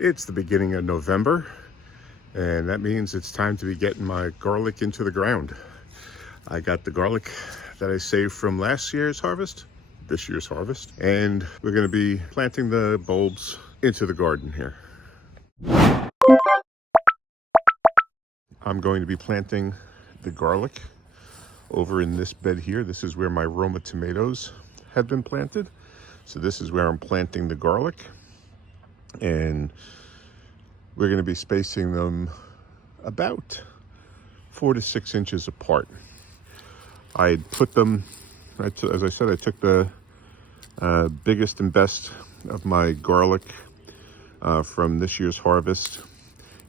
It's the beginning of November, and that means it's time to be getting my garlic into the ground. I got the garlic that I saved from last year's harvest, this year's harvest, and we're going to be planting the bulbs into the garden here. I'm going to be planting the garlic over in this bed here. This is where my Roma tomatoes have been planted. So this is where I'm planting the garlic, and we're going to be spacing them about 4 to 6 inches apart. I had put them, as I said, I took the biggest and best of my garlic from this year's harvest,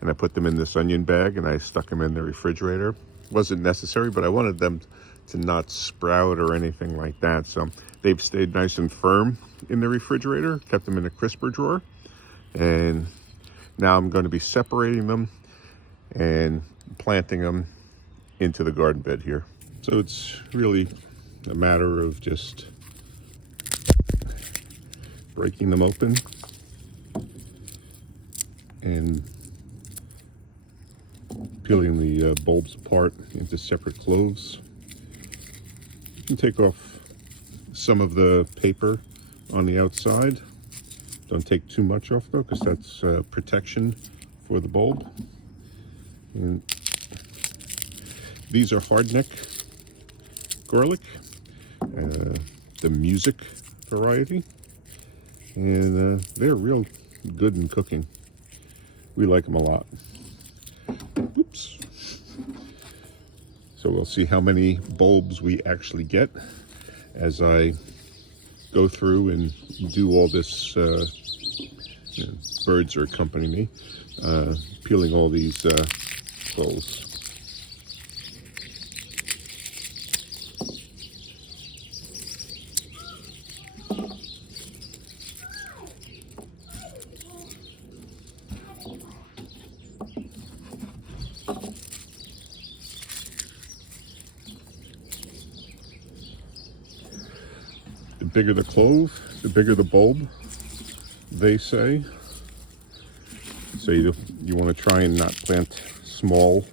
and I put them in this onion bag and I stuck them in the refrigerator. Wasn't necessary, but I wanted them to not sprout or anything like that. So they've stayed nice and firm in the refrigerator, kept them in a crisper drawer. And now I'm going to be separating them and planting them into the garden bed here. So it's really a matter of just breaking them open and peeling the bulbs apart into separate cloves. You can take off some of the paper on the outside. Don't take too much off though, because that's protection for the bulb. And these are hardneck garlic, the music variety, and they're real good in cooking. We like them a lot. Oops. So we'll see how many bulbs we actually get as I go through and do all this. Birds are accompanying me, peeling all these bulbs. The bigger the clove, the bigger the bulb, they say. So you want to try and not plant small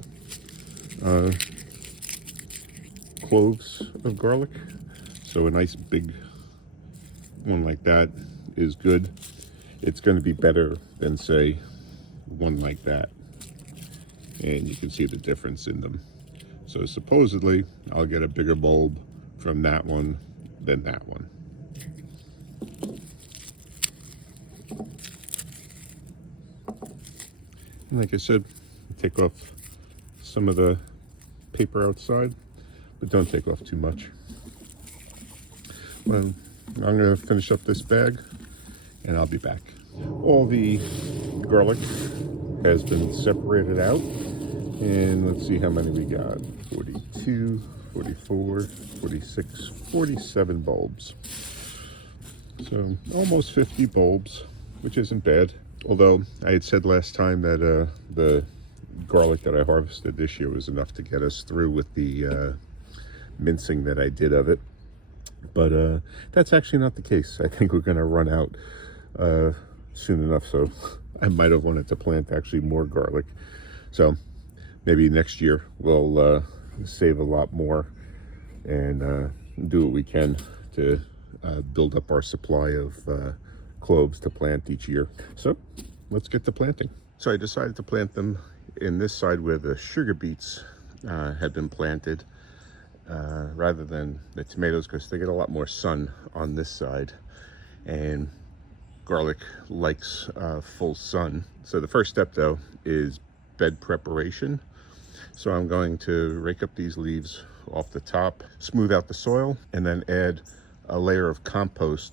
cloves of garlic. So a nice big one like that is good. It's going to be better than, say, one like that. And you can see the difference in them. So supposedly I'll get a bigger bulb from that one than that one. And like I said, take off some of the paper outside, but don't take off too much. Well, I'm going to finish up this bag and I'll be back. All the garlic has been separated out, and let's see how many we got. 42, 44, 46, 47 bulbs. So almost 50 bulbs, which isn't bad. Although I had said last time that the garlic that I harvested this year was enough to get us through with the mincing that I did of it. But that's actually not the case. I think we're going to run out soon enough. So I might have wanted to plant actually more garlic. So maybe next year we'll save a lot more and do what we can to build up our supply of cloves to plant each year. So let's get to planting. So I decided to plant them in this side where the sugar beets had been planted rather than the tomatoes, because they get a lot more sun on this side, and garlic likes full sun. So the first step though is bed preparation. So I'm going to rake up these leaves off the top, smooth out the soil, and then add a layer of compost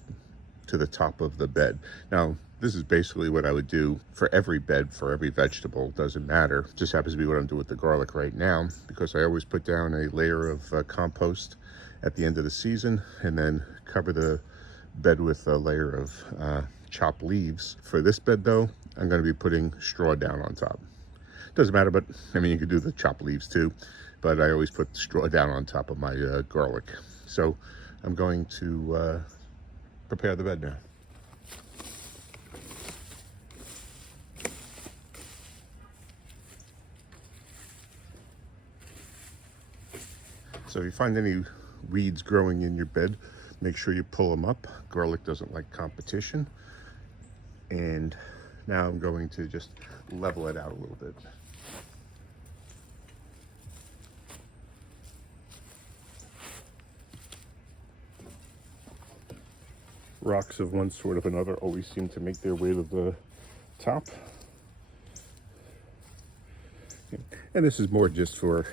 to the top of the bed. Now, this is basically what I would do for every bed, for every vegetable. Doesn't matter. It just happens to be what I'm doing with the garlic right now, because I always put down a layer of compost at the end of the season and then cover the bed with a layer of chopped leaves. For this bed though, I'm going to be putting straw down on top. Doesn't matter, but I mean, you could do the chopped leaves too, but I always put straw down on top of my garlic. So I'm going to prepare the bed now. So if you find any weeds growing in your bed, make sure you pull them up. Garlic doesn't like competition. And now I'm going to just level it out a little bit. Rocks of one sort of another always seem to make their way to the top. And this is more just for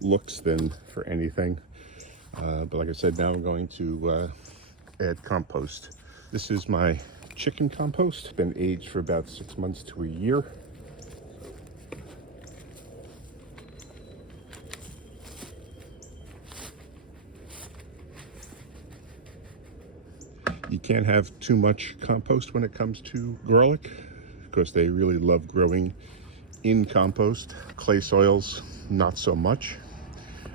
looks than for anything. But like I said, now I'm going to add compost. This is my chicken compost. It's been aged for about 6 months to a year. You can't have too much compost when it comes to garlic because they really love growing in compost. Clay soils, not so much.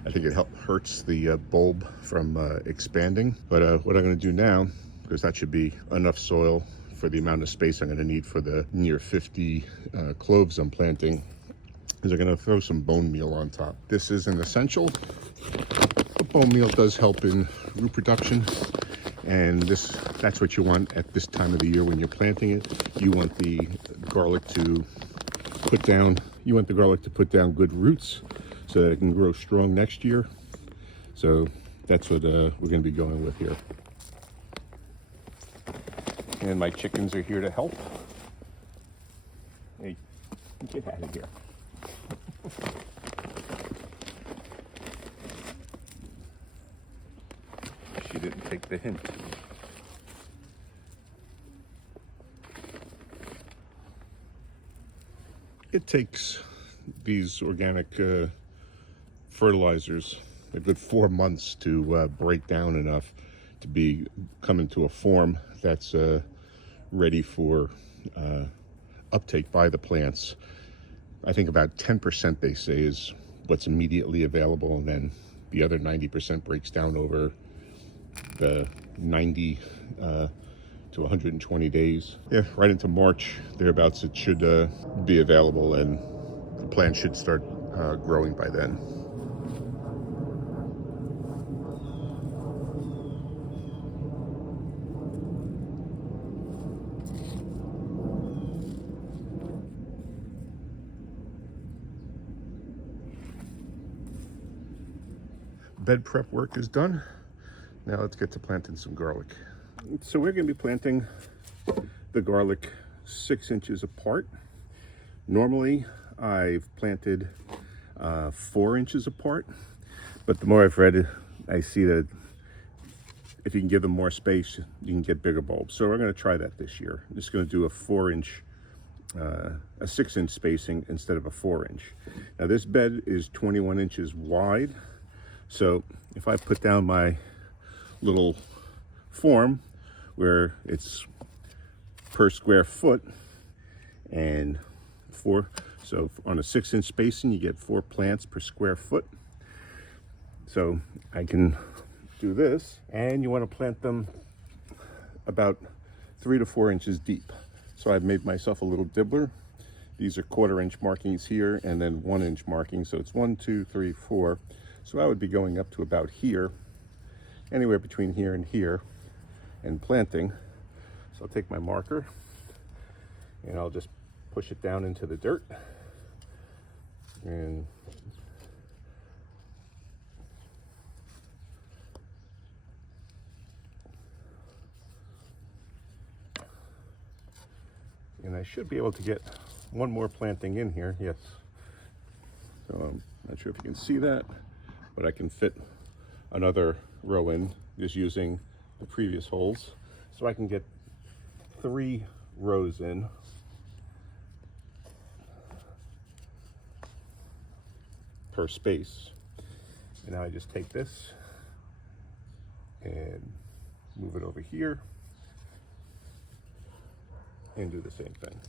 I think it hurts the bulb from expanding. But what I'm going to do now, because that should be enough soil for the amount of space I'm going to need for the near 50 cloves I'm planting, is I'm going to throw some bone meal on top. This is an essential, but bone meal does help in root production. And that's what you want at this time of the year when you're planting it. You want the garlic to put down good roots so that it can grow strong next year. So that's what we're going to be going with here. And my chickens are here to help. Hey, get out of here. She didn't take the hint. It takes these organic fertilizers a good 4 months to break down enough to come into a form that's ready for uptake by the plants. I think about 10% they say is what's immediately available, and then the other 90% breaks down over the 90 to 120 days. Yeah, right into March, thereabouts, it should be available, and the plant should start growing by then. Bed prep work is done. Now let's get to planting some garlic. So we're going to be planting the garlic 6 inches apart. Normally I've planted 4 inches apart, but the more I've read, I see that if you can give them more space, you can get bigger bulbs. So we're going to try that this year. I'm just going to do a 6-inch spacing instead of a 4-inch. Now this bed is 21 inches wide. So if I put down my little form where it's per square foot and so on a 6-inch spacing, you get 4 plants per square foot. So I can do this, and you want to plant them about 3 to 4 inches deep. So I've made myself a little dibbler. These are 1/4-inch markings here, and then 1-inch markings. So it's 1, 2, 3, 4. So I would be going up to about here, anywhere between here, and planting. So I'll take my marker and I'll just push it down into the dirt. And I should be able to get one more planting in here, yes. So I'm not sure if you can see that, but I can fit another row in just using the previous holes. So I can get 3 rows in. Per space. And now I just take this and move it over here and do the same thing.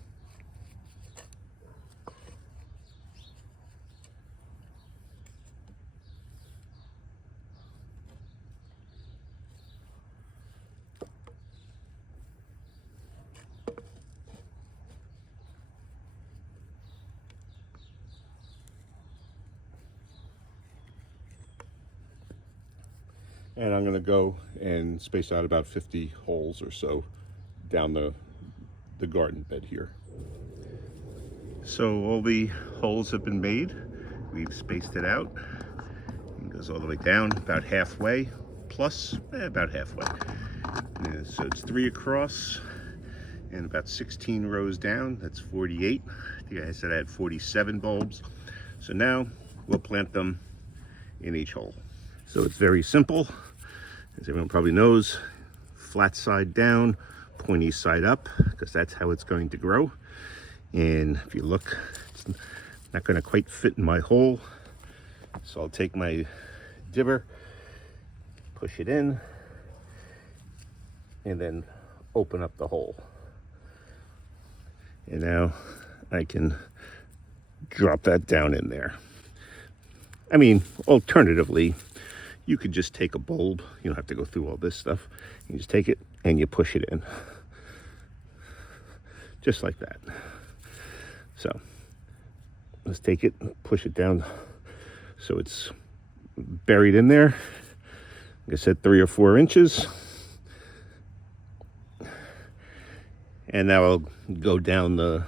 And I'm going to go and space out about 50 holes or so down the garden bed here. So all the holes have been made. We've spaced it out. It goes all the way down about halfway, plus about halfway. And so it's 3 across and about 16 rows down. That's 48. I think I said I had 47 bulbs. So now we'll plant them in each hole. So it's very simple, as everyone probably knows. Flat side down, pointy side up, because that's how it's going to grow. And if you look, it's not going to quite fit in my hole. So I'll take my dibber, push it in, and then open up the hole. And now I can drop that down in there. I mean, alternatively, you could just take a bulb. You don't have to go through all this stuff. You just take it and you push it in. Just like that. So let's take it, push it down so it's buried in there. Like I said, 3 or 4 inches. And now I'll go down the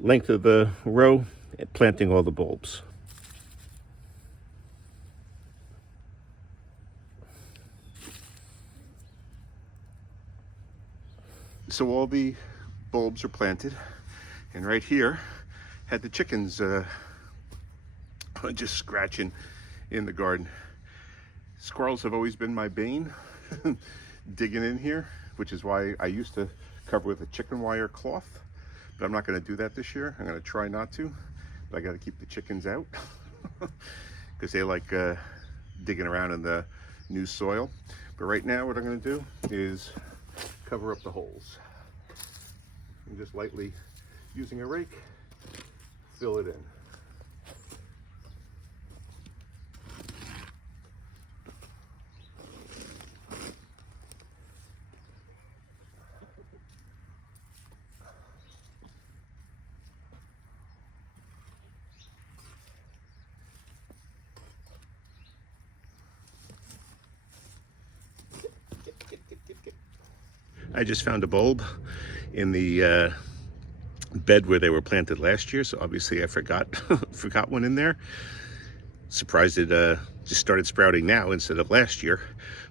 length of the row, planting all the bulbs. So all the bulbs are planted, and right here had the chickens just scratching in the garden. Squirrels have always been my bane, digging in here, which is why I used to cover with a chicken wire cloth, but I'm not going to do that this year. I'm going to try not to, but I got to keep the chickens out because they like digging around in the new soil. But right now what I'm going to do is cover up the holes and just lightly, using a rake, fill it in. I just found a bulb in the bed where they were planted last year, so obviously I forgot one in there. Surprised it just started sprouting now instead of last year.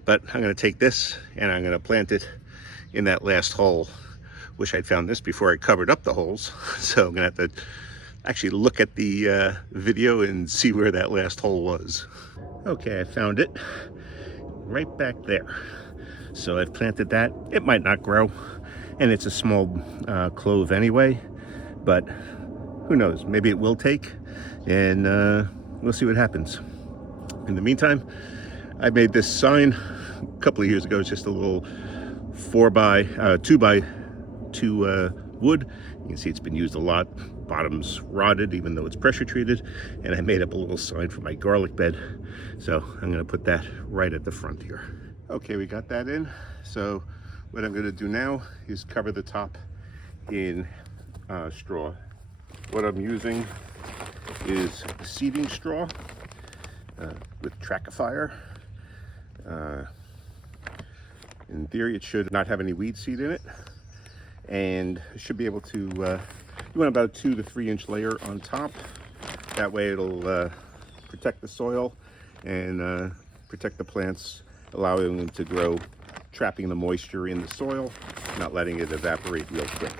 But I'm going to take this and I'm going to plant it in that last hole. Wish I'd found this before I covered up the holes. So I'm going to have to actually look at the video and see where that last hole was. Okay, I found it right back there. So I've planted that. It might not grow, and it's a small clove anyway, but who knows? Maybe it will take, and we'll see what happens. In the meantime, I made this sign a couple of years ago. It's just a little 2 by 2 wood. You can see it's been used a lot. Bottom's rotted, even though it's pressure treated, and I made up a little sign for my garlic bed. So I'm going to put that right at the front here. Okay, we got that in. So what I'm going to do now is cover the top in straw. What I'm using is seeding straw with Trackifier. In theory, it should not have any weed seed in it, and should be able to, you want about a 2 to 3 inch layer on top. That way it'll protect the soil and protect the plants, allowing them to grow, trapping the moisture in the soil, not letting it evaporate real quick.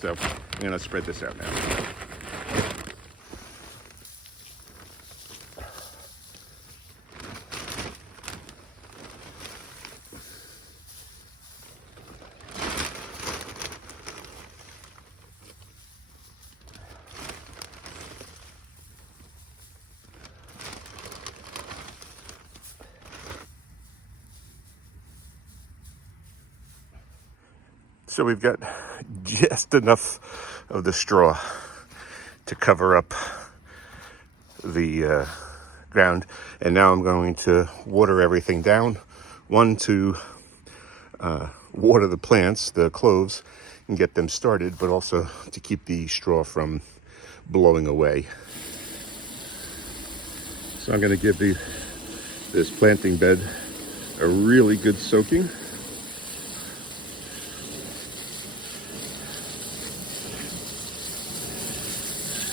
So I'm going to spread this out now. So we've got just enough of the straw to cover up the ground. And now I'm going to water everything down. One, to water the plants, the cloves, and get them started, but also to keep the straw from blowing away. So I'm going to give this planting bed a really good soaking.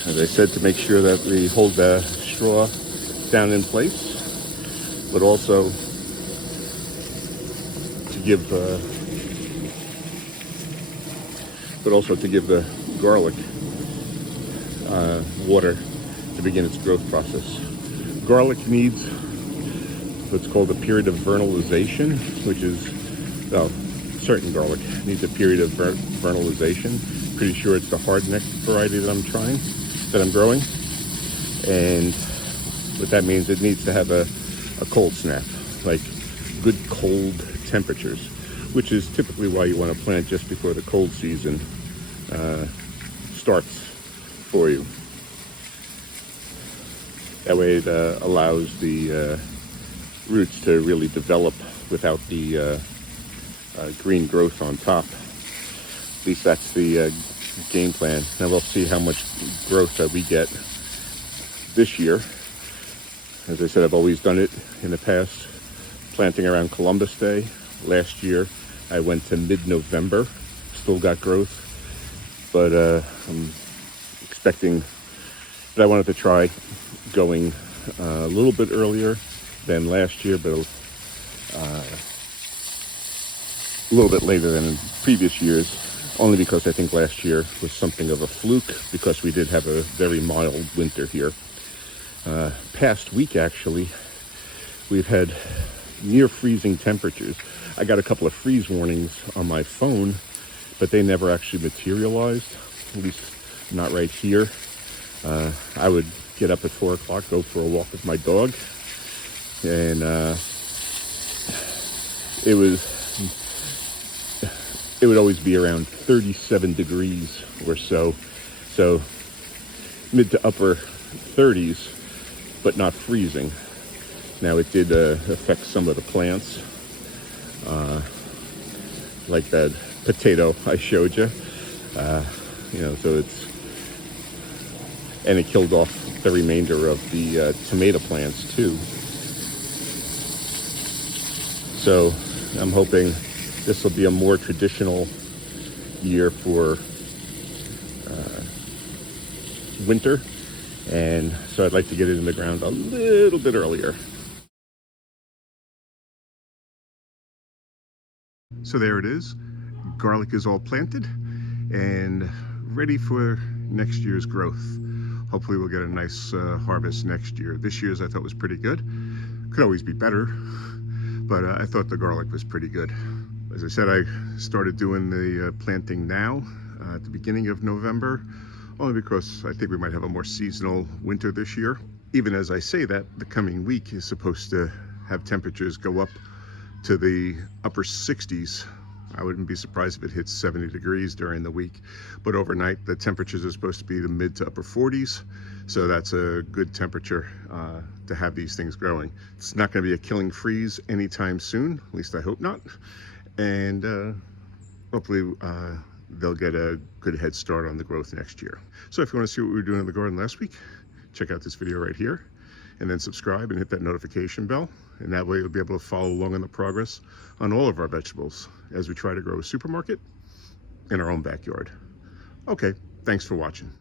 As I said, to make sure that we hold the straw down in place, but also to give the garlic water to begin its growth process. Garlic needs what's called a period of vernalization, which is, well, certain garlic needs a period of vernalization. Pretty sure it's the hardneck variety that I'm growing. And what that means, it needs to have a cold snap, like good cold temperatures, which is typically why you want to plant just before the cold season starts for you. That way it allows the roots to really develop without the green growth on top. At least that's the game plan. Now we'll see how much growth that we get this year. As I said, I've always done it in the past, planting around Columbus Day. Last year I went to mid-November, still got growth, but I'm expecting that I wanted to try going a little bit earlier than last year, but a little bit later than in previous years, only because I think last year was something of a fluke because we did have a very mild winter here. Past week, actually, we've had near freezing temperatures. I got a couple of freeze warnings on my phone, but they never actually materialized, at least not right here. I would get up at 4 o'clock, go for a walk with my dog, and it would always be around 37 degrees or so mid to upper 30s, but not freezing. Now it did affect some of the plants, like that potato I showed you, and it killed off the remainder of the tomato plants too. So I'm hoping this will be a more traditional year for winter, and so I'd like to get it in the ground a little bit earlier. So there it is. Garlic is all planted and ready for next year's growth. Hopefully we'll get a nice harvest next year. This year's I thought was pretty good. Could always be better, but I thought the garlic was pretty good. As I said, I started doing the planting now at the beginning of November, only because I think we might have a more seasonal winter this year. Even as I say that, the coming week is supposed to have temperatures go up to the upper 60s. I wouldn't be surprised if it hits 70 degrees during the week, but overnight the temperatures are supposed to be the mid to upper 40s, so that's a good temperature to have these things growing. It's not going to be a killing freeze anytime soon, at least I hope not, and hopefully they'll get a good head start on the growth next year. So if you want to see what we were doing in the garden last week, check out this video right here, and then subscribe and hit that notification bell, and that way you'll be able to follow along in the progress on all of our vegetables as we try to grow a supermarket in our own backyard. Okay, thanks for watching.